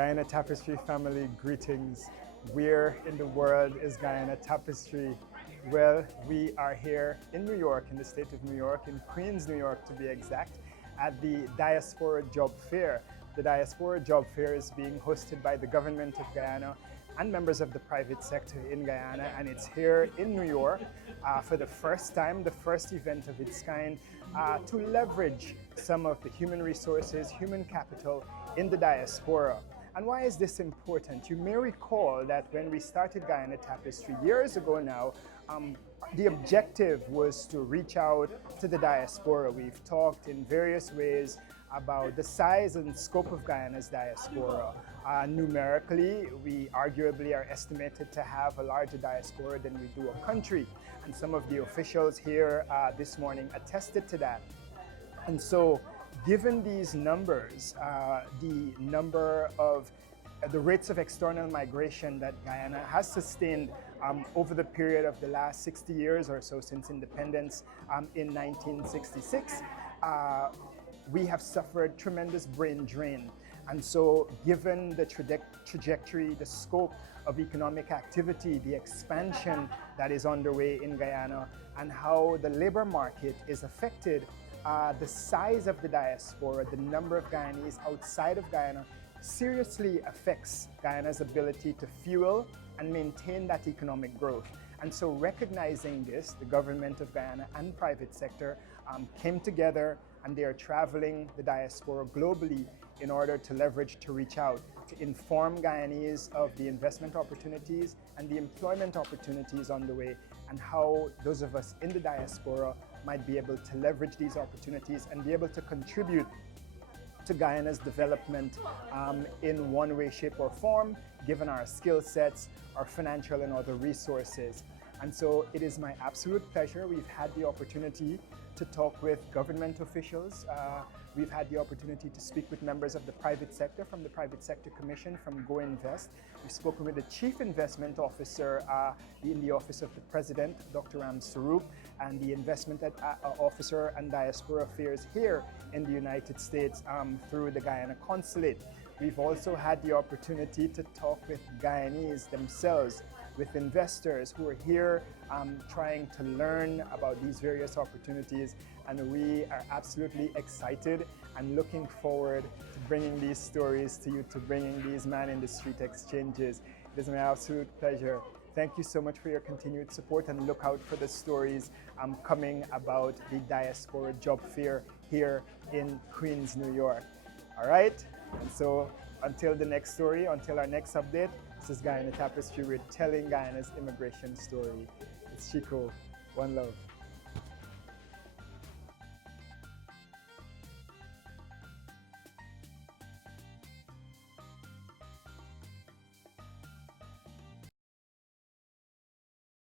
Guyana Tapestry family, greetings. Where in the world is Guyana Tapestry? Well, we are here in New York, in the state of New York, in Queens, New York to be exact, at the Diaspora Job Fair. The Diaspora Job Fair is being hosted by the government of Guyana and members of the private sector in Guyana, and it's here in New York for the first time, the first event of its kind, to leverage some of the human resources, human capital in the diaspora. And why is this important? You may recall that when we started Guyana Tapestry years ago now, the objective was to reach out to the diaspora. We've talked in various ways about the size and scope of Guyana's diaspora. Numerically, we arguably are estimated to have a larger diaspora than we do a country. And some of the officials here this morning attested to that. And so, given these numbers, the rates of external migration that Guyana has sustained over the period of the last 60 years or so since independence in 1966, we have suffered tremendous brain drain. And so given the trajectory, the scope of economic activity, the expansion that is underway in Guyana, and how the labor market is affected, the size of the diaspora, the number of Guyanese outside of Guyana, seriously affects Guyana's ability to fuel and maintain that economic growth. And so recognizing this, the government of Guyana and private sector came together, and they are traveling the diaspora globally in order to leverage, to reach out, to inform Guyanese of the investment opportunities and the employment opportunities on the way, and how those of us in the diaspora might be able to leverage these opportunities and be able to contribute to Guyana's development in one way, shape, or form, given our skill sets, our financial and other resources. And so it is my absolute pleasure. We've had the opportunity to talk with government officials. We've had the opportunity to speak with members of the private sector, from the Private Sector Commission, from Go Invest. We've spoken with the Chief Investment Officer in the Office of the President, Dr. Ram Sarup, and the Investment Officer and Diaspora Affairs here in the United States through the Guyana Consulate. We've also had the opportunity to talk with Guyanese themselves, with investors who are here trying to learn about these various opportunities, and we are absolutely excited and looking forward to bringing these stories to you, to bringing these man-in-the-street exchanges. It is my absolute pleasure. Thank you so much for your continued support, and look out for the stories coming about the Diaspora Job Fair here in Queens, New York. All right, and so until the next story, until our next update, this is Guyana Tapestry. We're telling Guyana's immigration story. It's Chico. One love.